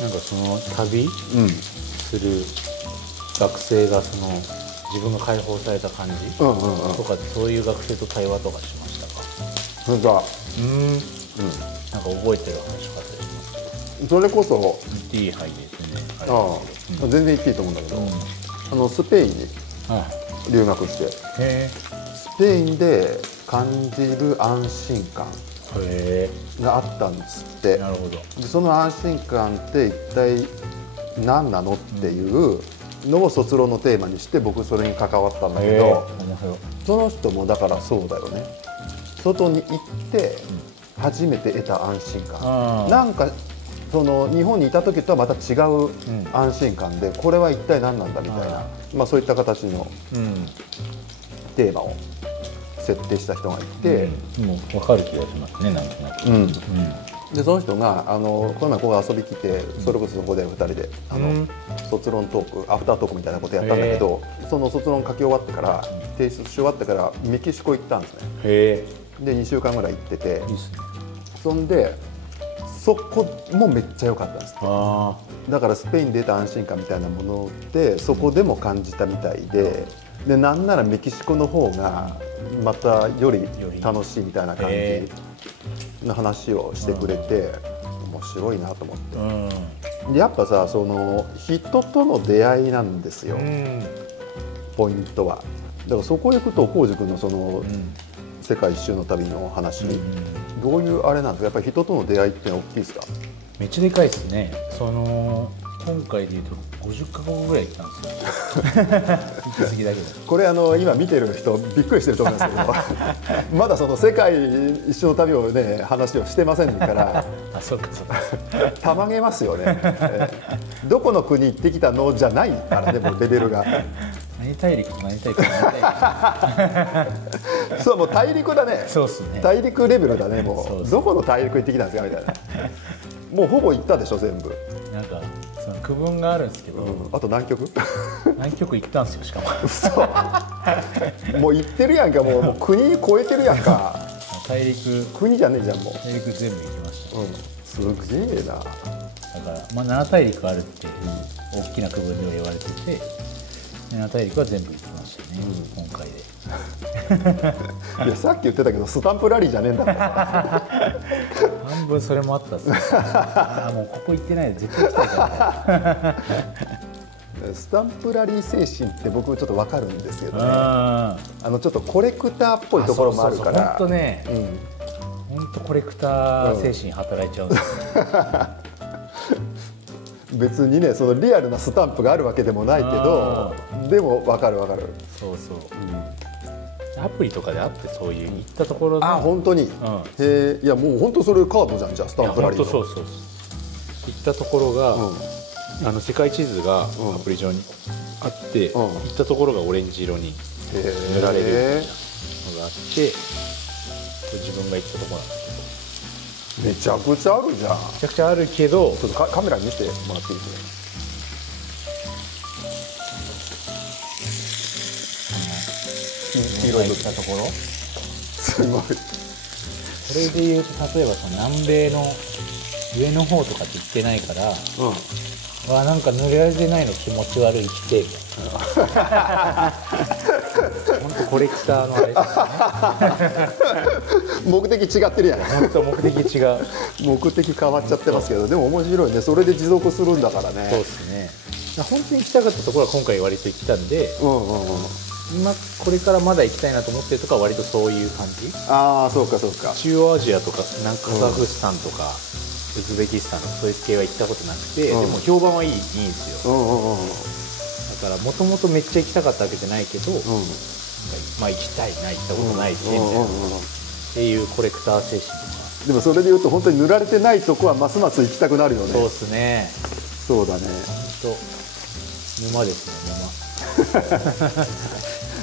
なんかその旅うん、する学生がその自分が解放された感じうんうんうん。とか、そういう学生と対話とかしましたか？それが、なんか覚えてる話とかあったりします？それこそ、言っていい範囲で全然あれあですけど。あ、全然言っていいと思うんだけど、スペインにあ、留学して、へスペインで感じる安心感え、へがあったんですっえ、て。なるほど。でその安心感って一体何なのっていうのを卒論のテーマにして僕それに関わったんだけど、面白い。その人もだからそうだよね。外に行って初めて得た安心感、なんかその日本にいた時とはまた違う安心感で、これは一体何なんだみたいな、まあ、そういった形のテーマを設定した人がいて、もう分かる気がしますね、なんとなく。でその人がこの前ここ遊び来て、それこそそこで2人で卒論トーク、アフタートークみたいなことやったんだけど、その卒論書き終わってから提出し終わってからメキシコ行ったんですね。へえ、で2週間ぐらい行ってて、いいっすね。そんでそこもめっちゃ良かったんですって。あだからスペインで得た安心感みたいなものってそこでも感じたみたいで、なんならメキシコの方がまたより楽しいみたいな感じの話をしてくれて、面白いなと思って。でやっぱさ、その人との出会いなんですよ、ポイントは。だからそこ行くと浩司君のその世界一周の旅の話、どういうあれなんですか？やっぱり人との出会いって大きいですか？めっちゃでかいですね。その今回でいうと50カ国ぐらい行ったんですよ。行き過ぎだけど。これ今見てる人びっくりしてると思いますけどまだその世界一周の旅をね話をしてませんからあ、そうかそうか。たまげますよね、どこの国行ってきたのじゃないからね、もうレベルが何大陸と何大陸と何大陸。そう、もう大陸だね。そうっすね。大陸レベルだね。もそううどこの大陸行ってきたんですかみたいな。もうほぼ行ったでしょ全部。なんかその区分があるんですけど、あと南極南極行ったんですよ。しかももう行ってるやんか。もう国越えてるやんか。大陸国じゃねえじゃんもう。大陸全部行きました、すげえな。だから、まあ、7大陸あるって大きな区分では言われてて、7大陸は全部行きましたね、今回で。いやさっき言ってたけどスタンプラリーじゃねえんだから半分それもあったっすね。ああ、もうここ行ってないで絶対行きたいからスタンプラリー精神って僕ちょっと分かるんですけどね。ちょっとコレクターっぽいところもあるから。本当ね、本当コレクター精神働いちゃうんですよ、別にねそのリアルなスタンプがあるわけでもないけど、でも分かる分かる。そうそう、アプリとかであって、そういう行ったところの、本当に、へえ。いやもう本当それカードじゃん。じゃあスタンプラリーの。そうそうそう、行ったところが、世界地図がアプリ上にあって、行ったところがオレンジ色に塗られるみたいなのがあって、自分が行ったところなんですけど、めちゃくちゃあるじゃん。めちゃくちゃあるけど、ちょっとカメラに見せてもらっていいですか？黄色い行ったところ、すごい。それでいうと、例えばその南米の上の方とかって行ってないから、なんか塗られてないの気持ち悪いって本当コレクターのあれですね。目的違ってるやん。本当目的違う。目的変わっちゃってますけど、でも面白いね。それで持続するんだからね。そうですね。本当に行きたかったところは今回割と行ったんで、今これからまだ行きたいなと思ってるとかは割とそういう感じ。ああ、そうかそうか。中央アジアとかなんかカザフスタンとか、ウズベキスタンとかそういう系は行ったことなくて、でも評判はいいんですよ。だからもともとめっちゃ行きたかったわけじゃないけど、まあ行きたいな、行ったことないしみたいなっていうコレクター精神とか。でもそれでいうと本当に塗られてないとこはますます行きたくなるよね。そうですね。そうだね。本当沼ですね、沼。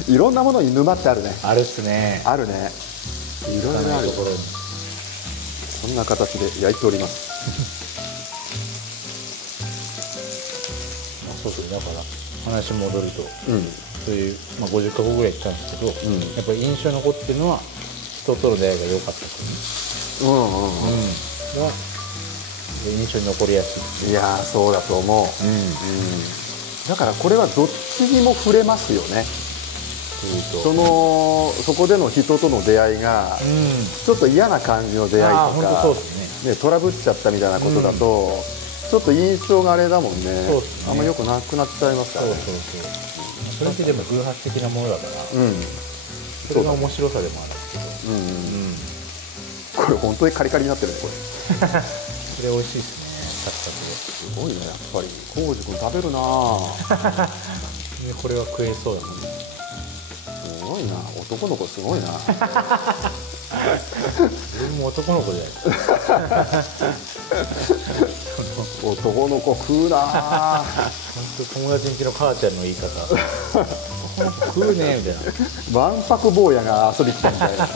いろんなものに沼ってあるね。あるっすね。あるね。いろいろある。そんな形で焼いております。そうそう、だから話戻ると、そういう、50カ国ぐらい行ったんですけど、やっぱり印象に残ってるのは人との出会いが良かった国が印象に残りやすい。いやーそうだと思う、だからこれはどっちにも触れますよね。そこでの人との出会いが、ちょっと嫌な感じの出会いとか、ね、トラブっちゃったみたいなことだと、ちょっと印象があれだもんね、あんま良くなくなっちゃいますからね。それってでも偶発的なものだから、それが面白さでもあるんですけど、これ本当にカリカリになってるねこれ。これ美味しいですね、サクサクで。すごいね、やっぱり浩司君食べるなぁ。これは食えそうだね。すごいな、男の子すごいな。自分も男の子じゃない。男の子食うなぁ。本当友達ん家の母ちゃんの言い方。男の子食うねみたいな。わんぱく坊やが遊び来たみたいな。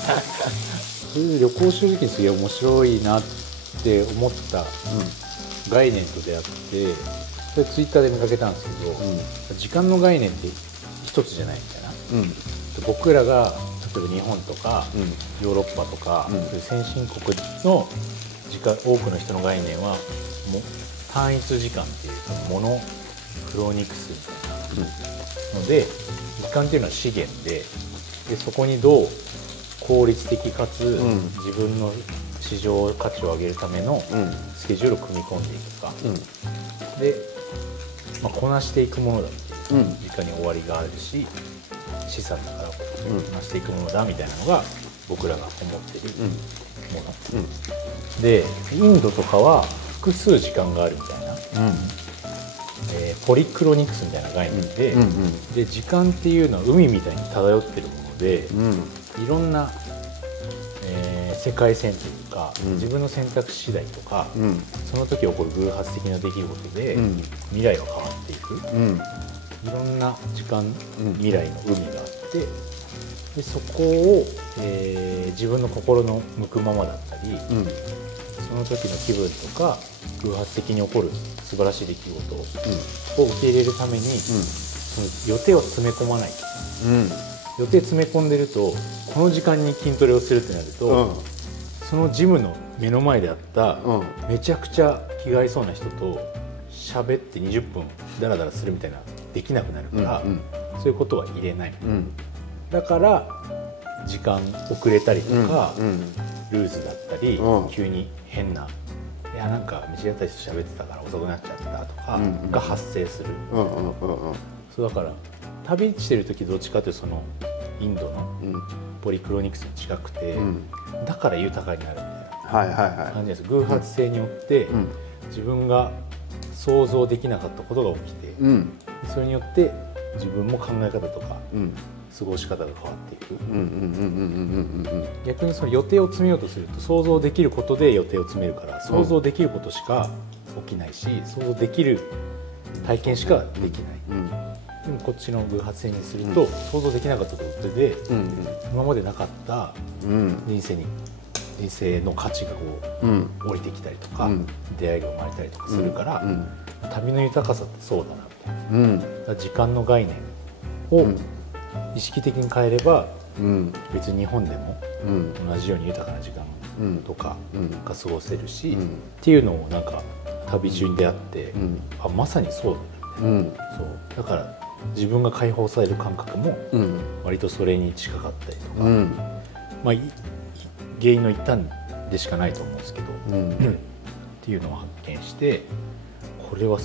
そういう旅行正直すげえ面白いなって思った概念と出会って、それツイッターで見かけたんですけど、時間の概念って一つじゃないみたいな。僕らが例えば日本とか、ヨーロッパとか、そういう先進国の多くの人の概念はもう単一時間っていうモノクロニクスみたいなので、時間っていうのは資源でそこにどう効率的かつ、自分の市場価値を上げるためのスケジュールを組み込んでいくか、で、こなしていくものだっていう、時間に終わりがあるし資産だからこなしていくものだみたいなのが僕らが思ってるもの、でインドとかは複数時間があるみたいな、ポリクロニクスみたいな概念で、で時間っていうのは海みたいに漂ってるもので、いろんな、世界線というか、自分の選択肢次第とか、その時起こる偶発的な出来事で、未来は変わっていく、いろんな時間、未来の海があって、でそこを、自分の心の向くままだったり、その時の気分とか偶発的に起こる素晴らしい出来事を受け入れるために、その予定を詰め込まない、予定詰め込んでるとこの時間に筋トレをするってなると、そのジムの目の前であった、めちゃくちゃ気が合いそうな人と喋って20分ダラダラするみたいなできなくなるから、そういうことは入れない、だから時間遅れたりとか、ルーズだったり、急に変な、いやなんか道端人喋ってたから遅くなっちゃったとかが発生する。そうだから旅してる時どっちかというとそのインドのポリクロニクスに近くて、だから豊かになるみたいな感じです。偶発性によって自分が想像できなかったことが起きて、それによって自分も考え方とか過ごし方が変わっていく。逆にその予定を詰めようとすると想像できることで予定を詰めるから、想像できることしか起きないし、想像できる体験しかできない。でもこっちの偶発性にすると、想像できなかったことで、今までなかった人生の価値がこう降りてきたりとか、出会いが生まれたりとかするから、旅の豊かさってそうだなみたいな。だから時間の概念を意識的に変えれば、別に日本でも同じように豊かな時間とかが過ごせるし、っていうのをなんか旅中に出会って、まさにそうだなみたいな。そうだから自分が解放される感覚も割とそれに近かったりとか、原因の一端でしかないと思うんですけど、っていうのを発見して、これは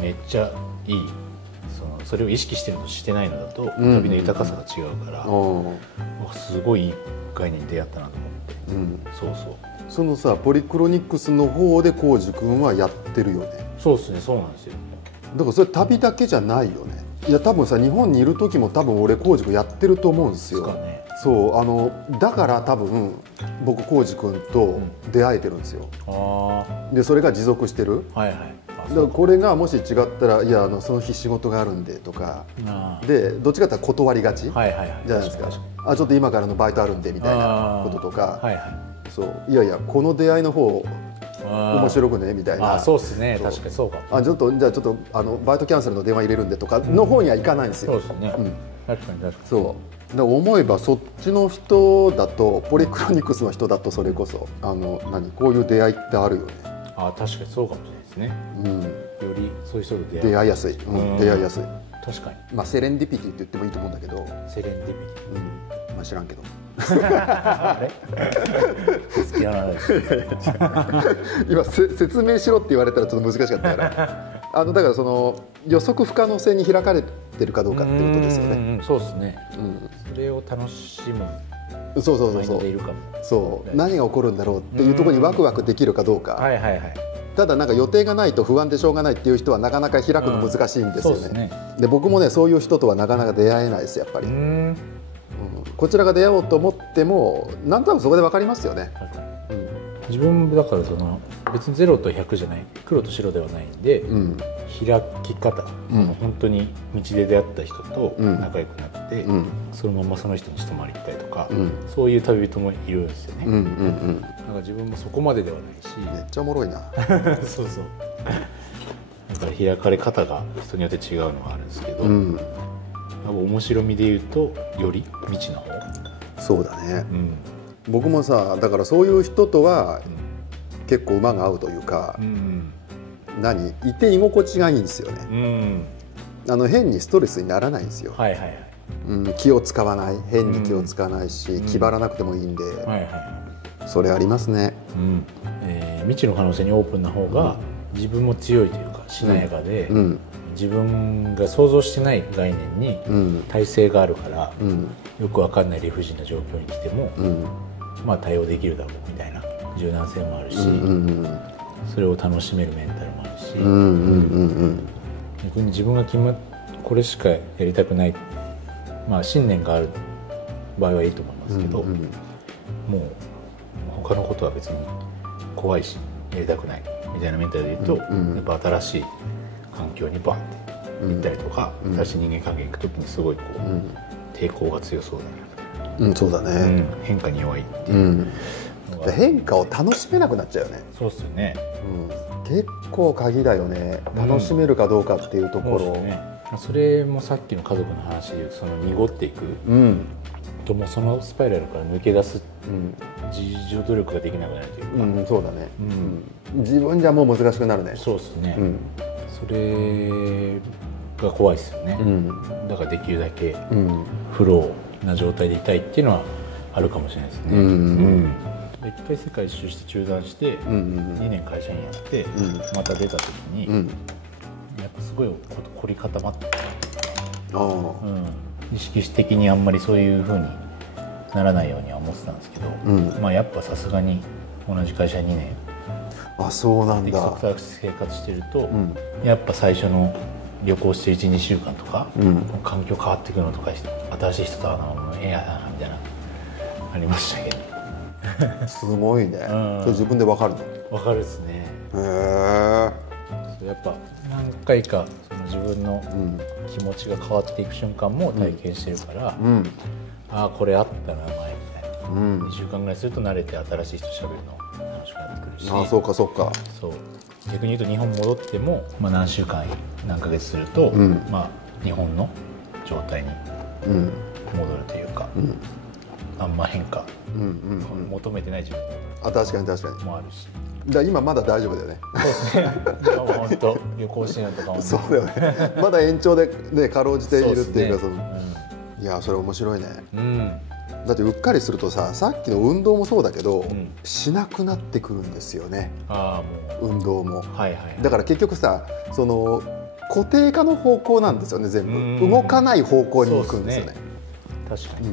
めっちゃいい、それを意識してるのとしてないのだと旅の豊かさが違うから、すごいいい概念に出会ったなと思って。そのさポリクロニクスの方で浩司君はやってるよね。そうですね、そうなんですよ。だからそれ旅だけじゃないよね。いや多分さ、日本にいる時も多分俺浩司君やってると思うんですよ。そうだから多分僕浩司君と出会えてるんですよ。でそれが持続してる。だからこれがもし違ったら、いやその日仕事があるんでとかで、どっちかっていうと断りがちじゃないですか。ちょっと今からのバイトあるんでみたいなこととか、いやいやこの出会いの方面白くねみたいな。そうですね、確かにそうかも。じゃあちょっとバイトキャンセルの電話入れるんでとかの方にはいかないんですよ。そうですね、確かに。そうだ思えばそっちの人だと、ポリクロニクスの人だとそれこそこういう出会いってあるよね。あ、確かにそうかもしれないですね。よりそういう人と出会いやすい、出会いやすい。確かに。まあセレンディピティって言ってもいいと思うんだけど。セレンディピティ、まあ知らんけど。あれ好きな話です。今説明しろって言われたらちょっと難しかったからだからその予測不可能性に開かれてるかどうかっていうことですよね。そうですね、それを楽しむ。そう何が起こるんだろうっていうところにワクワクできるかどうか。ただなんか予定がないと不安でしょうがないっていう人はなかなか開くの難しいんですよね。で僕もねそういう人とはなかなか出会えないですやっぱり。こちらが出会おうと思ってもなんとなくそこで分かりますよね。自分だからその別に0と100じゃない、黒と白ではないんで、開き方、本当に道で出会った人と仲良くなって、そのままその人に泊まり行ったりとか、そういう旅人もいるんですよね。なんか自分もそこまでではないし。めっちゃおもろいな。そうそう。だから開かれ方が人によって違うのはあるんですけど、面白みで言うとより未知の方。そうだね。僕もさだからそういう人とは結構馬が合うというか、いて居心地がいいんですよね。変にストレスにならないんですよ。気を使わない、変に気を使わないし、気張らなくてもいいんで、それありますね。未知の可能性にオープンな方が自分も強いというかしなやかで、自分が想像してない概念に耐性があるから、よく分かんない理不尽な状況に来ても、まあ対応できるだろうみたいな柔軟性もあるし、それを楽しめるメンタルもあるし、逆に自分がこれしかやりたくない、まあ信念がある場合はいいと思いますけど、もう他のことは別に怖いしやりたくないみたいなメンタルで言うと、やっぱ新しい環境にバンって行ったりとか、新しい人間関係に行く時にすごいこう、抵抗が強そうだな。そうだね。変化に弱いっていう変化を楽しめなくなっちゃうよね。そうっすよね。結構鍵だよね。楽しめるかどうかっていうところ。それもさっきの家族の話でいうと、その濁っていくともそのスパイラルから抜け出す自助努力ができなくなるというか。そうだね。自分じゃもう難しくなるね。そうですね。それが怖いですよね。だからできるだけフローな状態でいたいっていうのはあるかもしれないですね。一回世界一周して中断して、2年会社員やって、また出た時に、やっぱすごい凝り固まって意識的にあんまりそういう風にならないようには思ってたんですけど、まあやっぱさすがに同じ会社2年そうなんだ適切生活してると、やっぱ最初の旅行して 1,2 週間とか、環境変わってくるのとか、新しい人と会うのもええやなみたいなありましたけど。すごいね。それ自分で分かるの？分かるですね。やっぱ何回かその自分の気持ちが変わっていく瞬間も体験してるから、ああこれあったな前みたいな、2週間ぐらいすると慣れて新しい人と喋るの楽しくなってくるし。そうかそうか。そう逆に言うと日本戻っても、何週間何ヶ月すると、日本の状態に戻るというか、あんま変化求めてない自分確かに確かにもあるし、今まだ大丈夫だよね。そうですね。本当旅行支援とかもそうだよね。まだ延長でねかろうじているっていうか、いやそれ面白いね。だってうっかりするとさっきの運動もそうだけど、しなくなってくるんですよね。運動も。だから結局さその固定化の方向なんですよね。全部動かない方向に行くんですよね。確かに。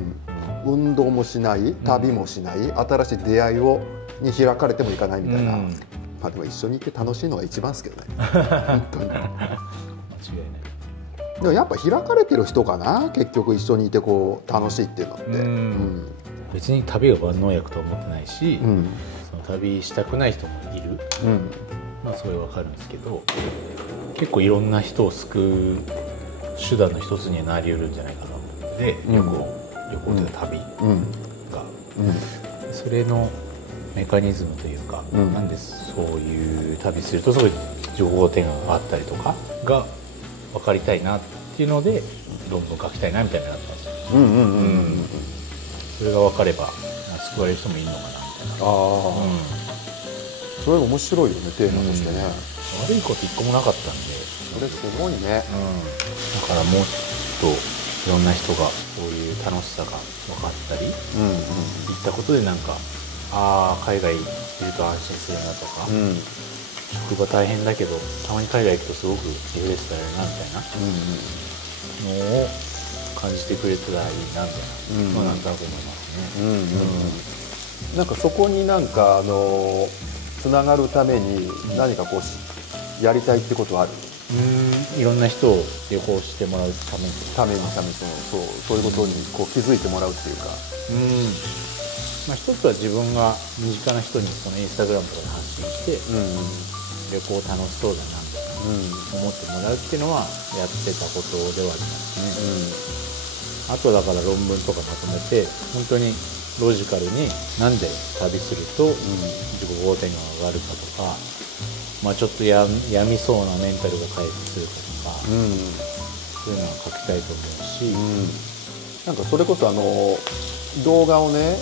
運動もしない旅もしない、新しい出会いに開かれてもいかないみたいな。でも一緒にいて楽しいのが一番ですけどね。本当に間違いない。でもやっぱ開かれてる人かな、結局一緒にいてこう楽しいっていうのって。別に旅が万能薬とは思ってないし、その旅したくない人もいる、それは分かるんですけど、結構いろんな人を救う手段の一つにはなりうるんじゃないかなと思うので、旅行というか旅が、それのメカニズムというか、なんでそういう旅するとすごい情報点があったりとかが分かりたいなっていうので論文書きたいなみたいになったんですよ。それが分かれば救われる人もいるのかなみたいな。それ面白いよね、テーマとしてね。悪いこと一個もなかったんで、それすごいね。だからもっといろんな人がそういう楽しさが分かったり、行ったことでなんか、ああ海外いると安心するなとか、職場大変だけどたまに海外行くとすごくリフレッシュされるなみたいなのを感じてくれたらいいなみたいな、なんとなく思いますね。なんかそこになんかつながるために何かこうやりたいってことはある？いろんな人を旅行してもらうためにそういうことにこう気づいてもらうっていうか、一つは自分が身近な人にこのインスタグラムとかで発信して、旅行楽しそうだなみたいな、思ってもらうっていうのはやってたことではありますね。あとだから論文とかまとめて本当にロジカルになんで旅すると自己肯定感が上がるかとか、ちょっと病みそうなメンタルが回復するかとか、そういうのは書きたいと思うし、なんかそれこそ動画をね、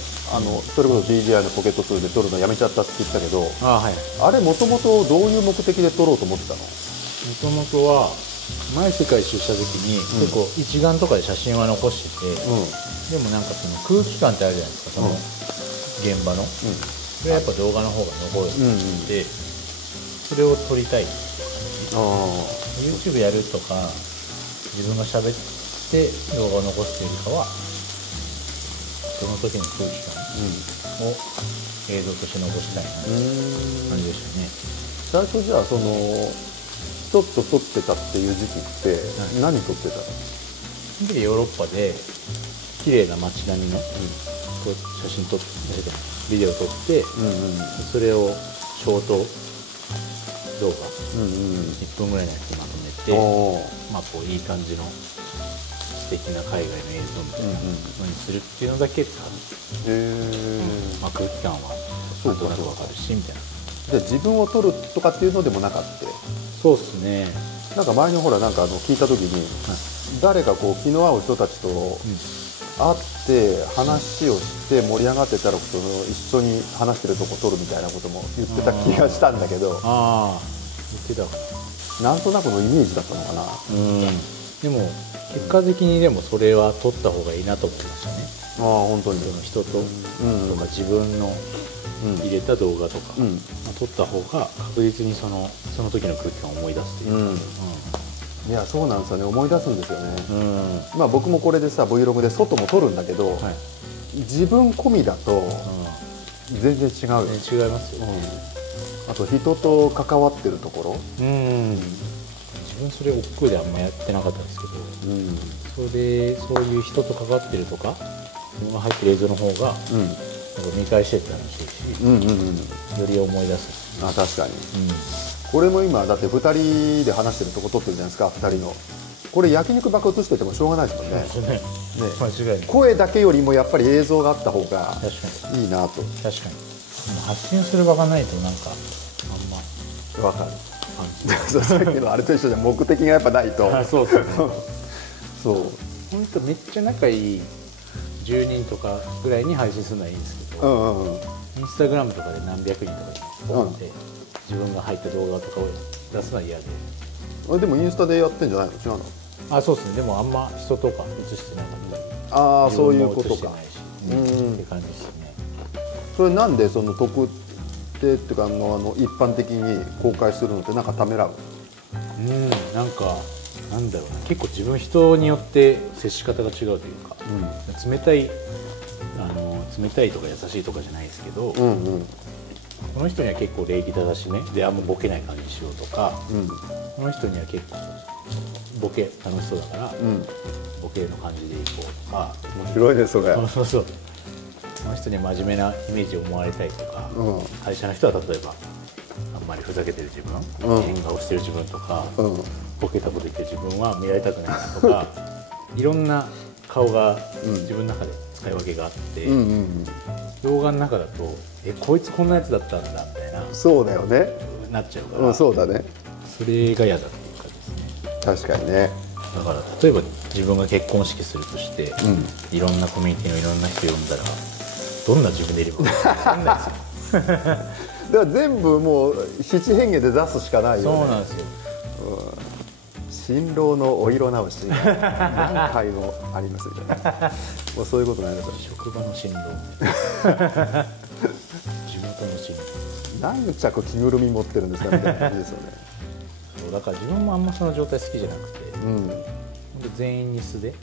それこそ DJI のポケット2で撮るのやめちゃったって言ったけど、あれもともとどういう目的で撮ろうと思ってたの？もともとは前世界一周した時に、結構一眼とかで写真は残してて、でもなんかその空気感ってあるじゃないですか、その現場の、それはやっぱ動画の方が残るので、それを撮りたいっていう感じ。YouTube やるとか自分が喋って動画を残すというよりかは、その時の空気感を映像として残したいなって感じでしたね。最初じゃあそのちょっと撮ってたっていう時期って何撮ってたの？その時ヨーロッパで綺麗な街並みの写真撮ってビデオ撮って、それをショート動画、1分ぐらいのやつまとめて、こういい感じの素敵な海外の映像みたいなのにするっていうのだけ使う。空気感はなんとなくわかるしみたいな。で自分を撮るとかっていうのでもなかった？そうですね。なんか前にほらなんか聞いた時に、誰かこう気の合う人たちと会って話をして盛り上がってたらその一緒に話してるとこ撮るみたいなことも言ってた気がしたんだけど、言ってた。なんとなくのイメージだったのかな。でも結果的にでもそれは撮った方がいいなと思いましたね。本当にその人と、とか自分の入れた動画とか、撮った方が確実にその時の空気感を思い出すっていうか、いやそうなんですよね、思い出すんですよね。僕もこれでさ Vlog で外も撮るんだけど、自分込みだと全然違うよ。違いますよね。あと人と関わってるところ、自分それ億劫であんまやってなかったんですけど、そういう人と関わってるとか自分が入ってる映像の方が、見返してて楽しいし、より思い出す。確かに、これも今だって2人で話してるとこ撮ってるじゃないですか、2人の。これ焼肉ばっか映しててもしょうがないですもんね。間違いない。声だけよりもやっぱり映像があった方がいいなと。確かに発信する場がないとなんかあんま分かる。さっきのあれと一緒で目的がやっぱないと。そうですね。そう本当めっちゃ仲いい10人とかぐらいに配信するのはいいんですけど、インスタグラムとかで何百人とかにって自分が入った動画とかを出すのは嫌で。でもインスタでやってんじゃないの？違うの？そうですね。でもあんま人とか映してなかったり、そういうことか。って感じですね。それなんでその特定っていうか一般的に公開するのってなんかためらう？なんかなんだろうな、結構自分人によって接し方が違うというか、冷たいとか優しいとかじゃないですけど、この人には結構礼儀正しめであんまボケない感じにしようとか、この人には結構ボケ楽しそうだから、ボケの感じでいこうとか。面白いねそれ。そうこの人には真面目なイメージを思われたいとか、会社の人は例えばあんまりふざけてる自分、変顔してる自分とか、ボケたこと言ってる自分は見られたくないとかいろんな顔が自分の中で使い分けがあって、動画の中だとこいつこんなやつだったんだみたいな、そうだよね、なっちゃうから、そうだね、それが嫌だっていうかですね。確かにね。だから例えば自分が結婚式するとして、いろんなコミュニティのいろんな人呼んだらどんな自分でいれば分かんないですよ。だから全部もう七変化で出すしかないよね。そうなんですよ。新郎のお色直しが何回もありますみたいなもうそういうことになりますよ。職場の新郎地元の新郎何着着ぐるみ持ってるんですかみたいな感じですよね。そうだから自分もあんまその状態好きじゃなくて、うん、で全員に素で、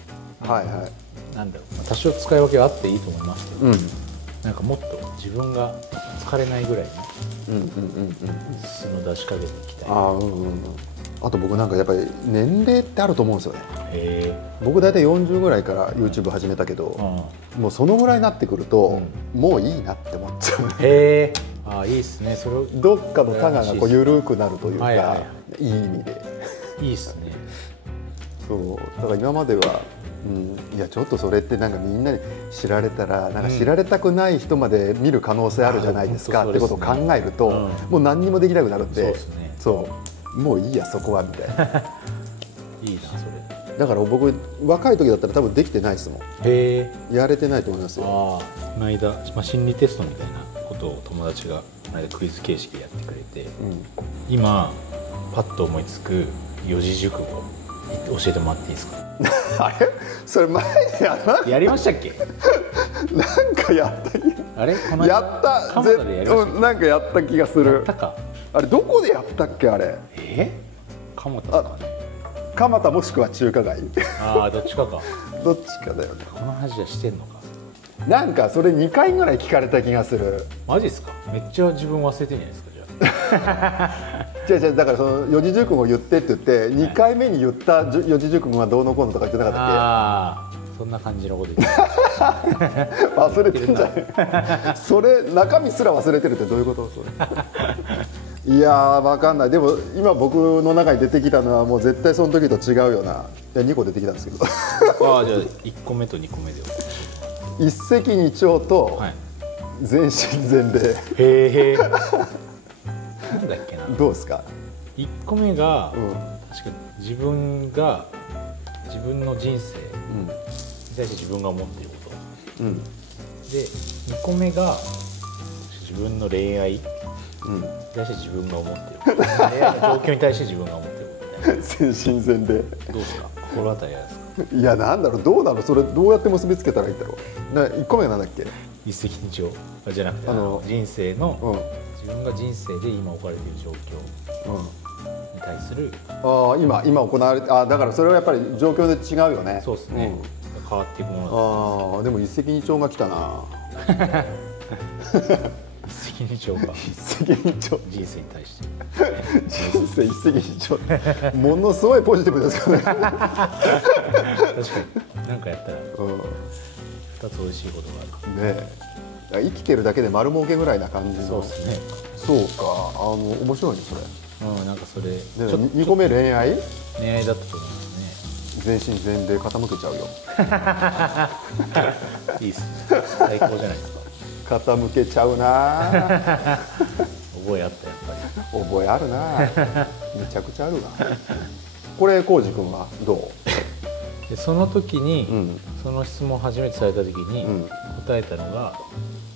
はいはい、なんだろう、まあ、多少使い分けはあっていいと思いますけど、うん、なんかもっと自分が疲れないぐらいに素の出しかけていきたい。あと僕なんかやっぱり年齢ってあると思うんですよね。へ僕大体40ぐらいから YouTube 始めたけど、もうそのぐらいになってくると、もういいなって思っちゃう。へえ、いいですね。それをどっかのタガがこう緩くなるというか、いい意味でいいですね。そうだから今までは、いやちょっとそれってなんかみんなに知られたらなんか知られたくない人まで見る可能性あるじゃないですか、ってことを考えると、もう何にもできなくなるんで、そうもういいやそこはみたいな。いいなそれ。だから僕若い時だったら多分できてないですもん。へえ。やれてないと思いますよ。この間、心理テストみたいなことを友達がこの間クイズ形式でやってくれて、今パッと思いつく四字熟語教えてもらっていいですか？あれそれ前にやりましたっけ？なんかやったあれこのやった蒲田でやりました。なんかやった気がする。やったか。あれどこでやったっけあれ？蒲田ですかね。蒲田もしくは中華街。どっちかか。どっちかだよね。この話はしてんのか。なんかそれ2回ぐらい聞かれた気がする。マジですか？めっちゃ自分忘れてんじゃないですかじゃあ。違うだからその四字熟語を言ってって言って2回目に言った四字熟語がどうのこうのとか言ってなかったっけ？そんな感じのこと言って忘れてんじゃないそれ中身すら忘れてるってどういうことそれ？いやー分かんない。でも今僕の中に出てきたのはもう絶対その時と違うよな。いや2個出てきたんですけどじゃあ1個目と2個目で一石二鳥と全身全霊。へえ。なんだっけな。どうですか1個目が、確か自分の人生に対して自分が思っていること、で2個目が自分の恋愛に対して自分が思っていること、恋愛の状況に対して自分が思っていることみたいな。全身全霊。どうですか心当たりあるんですか？いやなんだろうどうなのそれどうやって結びつけたらいいんだろう。1個目はなんだっけ？一石二鳥じゃなくて人生の、自分が人生で今置かれている状況に対する、今行われてだからそれはやっぱり状況で違うよね。そうですね、変わっていくものだ。でも一石二鳥が来たな。一石二鳥か。一石二鳥。人生に対して。人生一石二鳥。ものすごいポジティブですよね。確かに何かやったら2つ美味しいことがある。ねえ。生きてるだけで丸儲けぐらいな感じの。そうですね。そうか。面白いねそれ。なんかそれ。2個目恋愛？恋愛だったと思いますね。全身全霊傾けちゃうよ。いいっすね。最高じゃないですか。傾けちゃうな。覚えあったやっぱり。覚えあるな。めちゃくちゃあるな。これ浩司君はどう？でその時に、その質問を初めてされた時に答えたのが、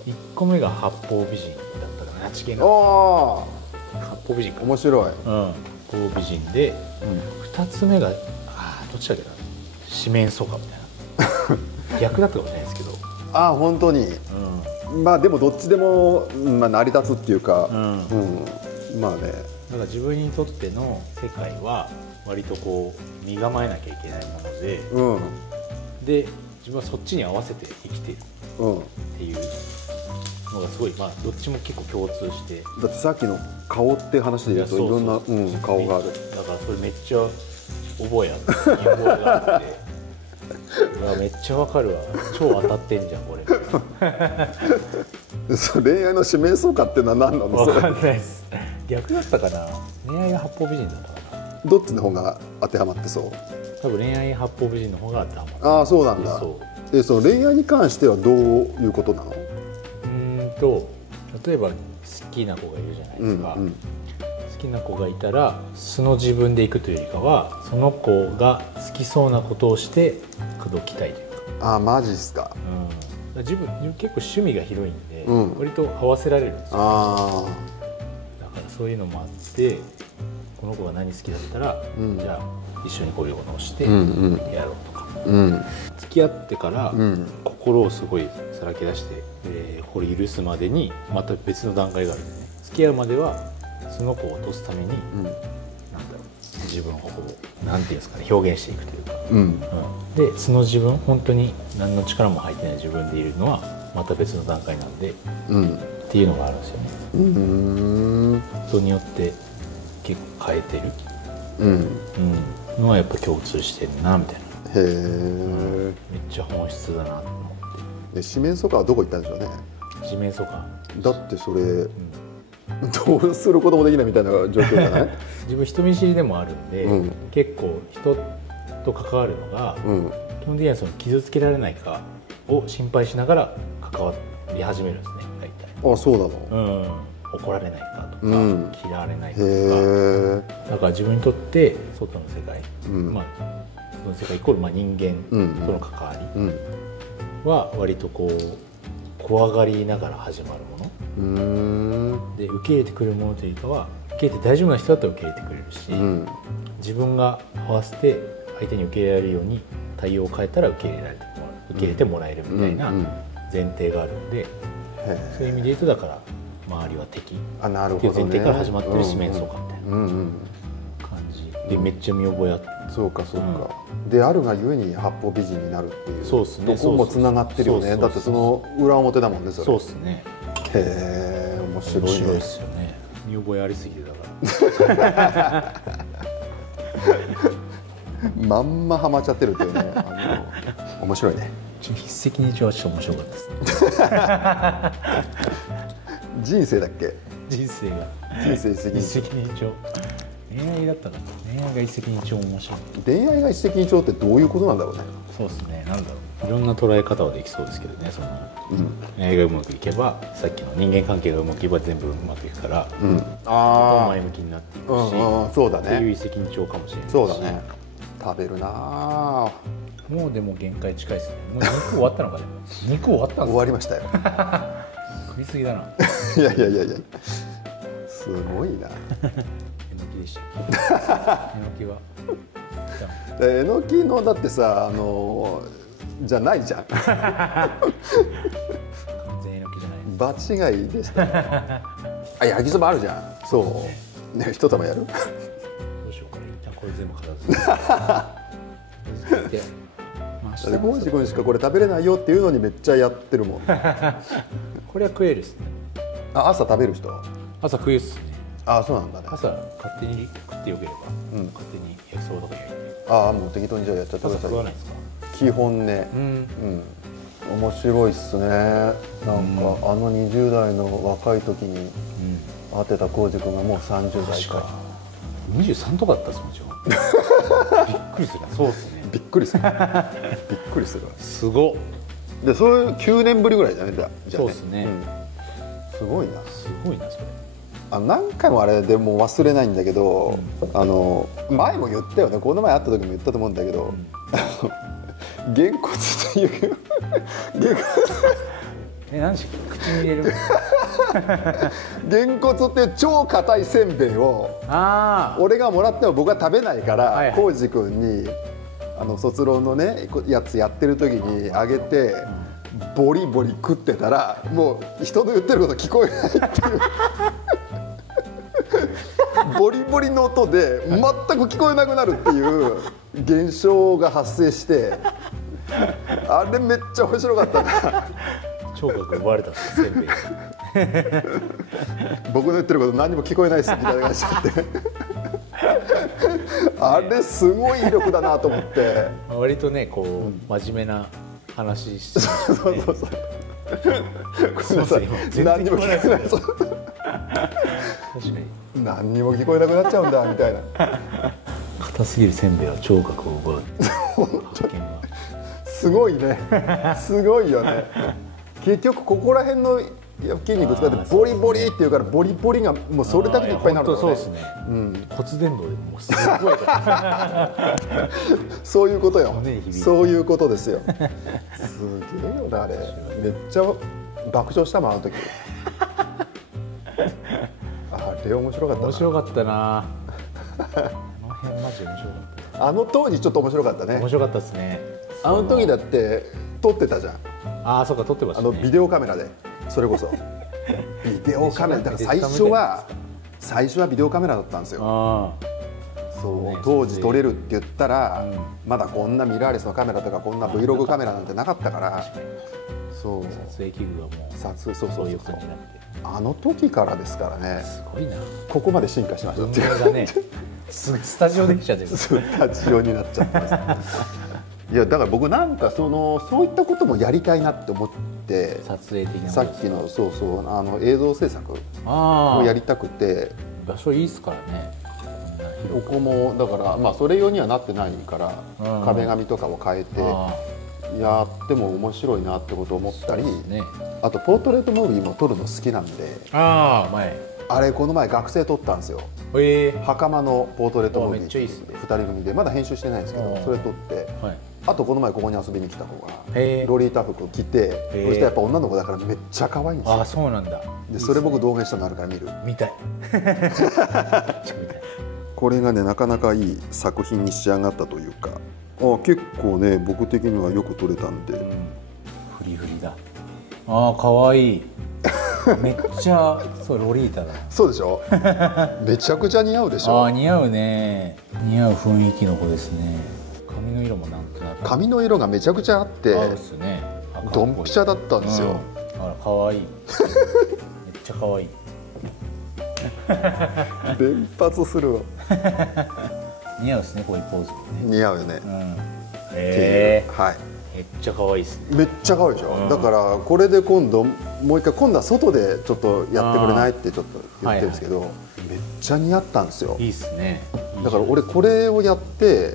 1個目が八方美人だったかな。八方美人か。面白い。八方美人で、2つ目がどっちだっけな。四面楚歌みたいな。逆だったかもしれないですけど。本当に。まあでもどっちでも、成り立つっていうか、まあね。だから自分にとっての世界は割とこう身構えなきゃいけないもので、で自分はそっちに合わせて生きてるっていうのがすごい、どっちも結構共通して。だってさっきの顔って話で言うといろんな顔がある。だからそれめっちゃ覚えあって。めっちゃわかるわ。超当たってんじゃんこれ。恋愛の四面楚歌ってのは何なの？わかんないです。逆だったかな。恋愛が八方美人だったかな。どっちの方が当てはまってそう？多分恋愛八方美人の方が当てはまって。そうなんだ。その恋愛に関してはどういうことなの？例えば好きな子がいるじゃないですか。好きな子がいたら素の自分でいくというよりかは、その子が好きそうなことをして口説きたいというか。マジっすか。自分結構趣味が広いんで、割と合わせられるんですよ。そういうのもあって、この子が何好きだったら、じゃあ一緒にこういうことをしてやろうとか、付き合ってから心をすごいさらけ出して、これ許すまでにまた別の段階があるんですね。付き合うまではその子を落とすために、なんだろう、自分をこうなんていうんですかね、表現していくというか、でその自分、本当に何の力も入ってない自分でいるのはまた別の段階なんで、っていうのがあるんですよね。人によって結構変えてる、のはやっぱ共通してるなみたいな。へえ、めっちゃ本質だなと思って。で四面楚歌はどこ行ったんでしょうね。四面楚歌だってそれ、どうすることもできないみたいな状況じゃない？自分人見知りでもあるんで、結構人と関わるのが、基本的にはその傷つけられないかを心配しながら関わり始めるんですね、大体。あ、そうなの？怒られないかとか、嫌われないかとか。だから自分にとって外の世界、外の世界イコール人間との関わりは割とこう怖がりながら始まるもので、受け入れてくれるものというかは、受け入れて大丈夫な人だったら受け入れてくれるし、自分が合わせて相手に受け入れられるように対応を変えたら受け入れてもらえるみたいな前提があるので、そういう意味で言うと、だから周りは敵っていう前提から始まってる四面楚歌みたいな感じで、めっちゃ見覚えあって。そうかそうか、であるがゆえに八方美人になるっていう、そうですね、どこもつながってるよね。だってその裏表だもんね、それ。そうですね。へえ、面白いね。面白いですよね。見覚えありすぎてだからまんまハマっちゃってるっていうね。面白いね。一石二鳥はちょっと面白かったですね。人生だっけ？人生が一石二鳥。恋愛だったかな。恋愛が一石二鳥面白い。恋愛が一石二鳥ってどういうことなんだろうね。そうですね。なんだろう。いろんな捉え方はできそうですけどね。その恋愛がうまくいけば、さっきの人間関係がうまくいけば全部うまくいくから、前向きになっていくし、そうだね。っていう一石二鳥かもしれない。そうだね。食べるな。もうでも限界近いですね。もう肉終わったのかでも。肉終わったんですか？終わりましたよ。食いすぎだな。いやいやいやいや。すごいな。でした。えのきのだってさ、じゃないじゃん。完全えのきじゃない。場違いでした。あ、焼きそばあるじゃん。そう。ね、一玉やる？どうしようかな。じゃあこれ全部片付けて。でコウジ君しかこれ食べれないよっていうのにめっちゃやってるもん。これは食えるですね。あ、朝食べる人？朝食えるっすね。あ、そうなんだね。朝勝手に食ってよければ、勝手に焼きそばとか焼いて。ああ、もう適当にじゃあやっちゃってください。朝食わないですか？基本ね。面白いっすね。なんか20代の若い時に会ってたコウジ君がもう30代か。23とかだったっすもん、じゃあ。びっくりする。そうっすね。びっくりする。びっくりする。すごっ。で、そういう9年ぶりぐらいじゃね。じゃあ。そうですね。すごいな。すごいなそれ。何回もあれでも忘れないんだけど、前も言ったよね。この前会った時も言ったと思うんだけど、げんこつっていう何し口に入れる？げんこつって超硬いせんべいを俺がもらっても僕は食べないからコウジ君に卒論のねやつやってる時にあげてボリボリ食ってたらもう人の言ってること聞こえないっていうボリボリの音で全く聞こえなくなるっていう現象が発生してあれめっちゃ面白かったな。聴覚奪われたせんべい。僕の言ってること何も聞こえないですみたいな感じになってあれすごい威力だなと思って割とねこう真面目な話してますね。そうごめんなさい何にも聞こえない。確かに何にも聞こえなくなっちゃうんだみたいな。硬すぎるせんべいは聴覚を奪う。すごいね。すごいよね。結局ここら辺の筋肉使ってボリボリっていうからボリボリがもうそれだけでいっぱいになるんだよね。そうですね。骨伝導でもうすごいそういうことよ。そういうことですよ。すげえよなあれ。めっちゃ爆笑したもんあの時。あれ面白かったな。面白かったなあの辺マジ面白かった。あの当時ちょっと面白かったね。面白かったですね。あの時だって撮ってたじゃん。ああ、そうか、撮ってましたね。ビデオカメラで、それこそビデオカメラだから最初はビデオカメラだったんですよ。そう当時撮れるって言ったら、まだこんなミラーレスのカメラとかこんな Vlog カメラなんてなかったから、そう撮影器具がもうそういう感じになって、あの時からですからね。すごいな、ここまで進化しましたっていうがねスタジオできちゃってる。スタジオになっちゃってますいやだから僕なんかそういったこともやりたいなって思って、撮影的なさっきの映像制作をやりたくて。場所いいっすからね。ここもだからまあそれ用にはなってないから、壁紙とかを変えてやっても面白いなってことを思ったり、あとポートレートムービーも撮るの好きなんで、あれこの前学生撮ったんですよ。袴のポートレートムービー2人組で、まだ編集してないんですけど、それ撮って、あとこの前ここに遊びに来た子がロリータ服着て、そしてやっぱ女の子だからめっちゃ可愛いんですよ。あ、そうなんだ。でそれ僕動画したのあるから見たいこれがねなかなかいい作品に仕上がったというか、結構ね僕的にはよく撮れたんで、フリフリだ。ああ、かわいいめっちゃそうロリータだ。そうでしょめちゃくちゃ似合うでしょ。ああ、似合うね。似合う雰囲気の子ですね。髪の色もなんとなく髪の色がめちゃくちゃあって、ドンピシャだったんですよ。あら、かわいいめっちゃかわいい連発するわ似合うですね、こういうポーズもね。似合うよね。はい、めっちゃ可愛いですね。めっちゃ可愛いでしょ。だからこれで今度もう一回、今度は外でちょっとやってくれないってちょっと言ってるんですけど、めっちゃ似合ったんですよ。いいですね。だから俺これをやって、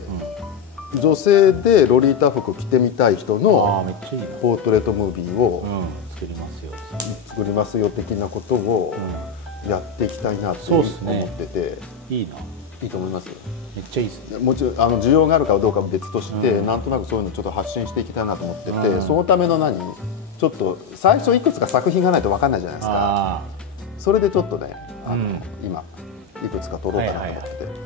女性でロリータ服着てみたい人のポートレートムービーを作りますよ的なことをやっていきたいなと思ってて。いいな。いいと思います。めっちゃいいですね。もちろん需要があるかどうかは別として、なんとなくそういうのちょっと発信していきたいなと思ってて、そのためのちょっと最初いくつか作品がないと分かんないじゃないですか。それでちょっとね、今いくつか撮ろうかなと思ってて。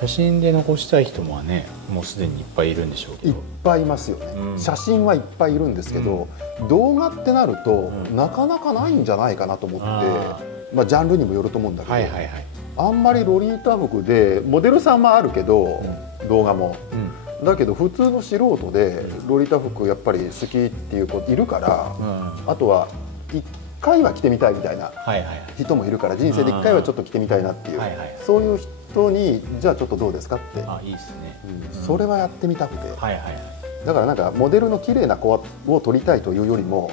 写真で残したい人もね、もうすでにいっぱいいるんでしょうけど。いっぱいいますよね。写真はいっぱいいるんですけど、動画ってなるとなかなかないんじゃないかなと思って、まあジャンルにもよると思うんだけど、あんまりロリータ服でモデルさんはあるけど、動画も、だけど普通の素人でロリータ服やっぱり好きっていう子いるから、あとは1回は着てみたいみたいな人もいるから、人生で1回はちょっと着てみたいなっていう、そういう人にじゃあちょっとどうですかって、いいですね。それはやってみたくて、だからなんかモデルの綺麗な子を撮りたいというよりも、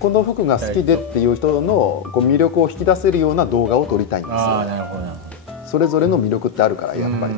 この服が好きでっていう人の魅力を引き出せるような動画を撮りたいんですよ。それぞれの魅力ってあるからやっぱり。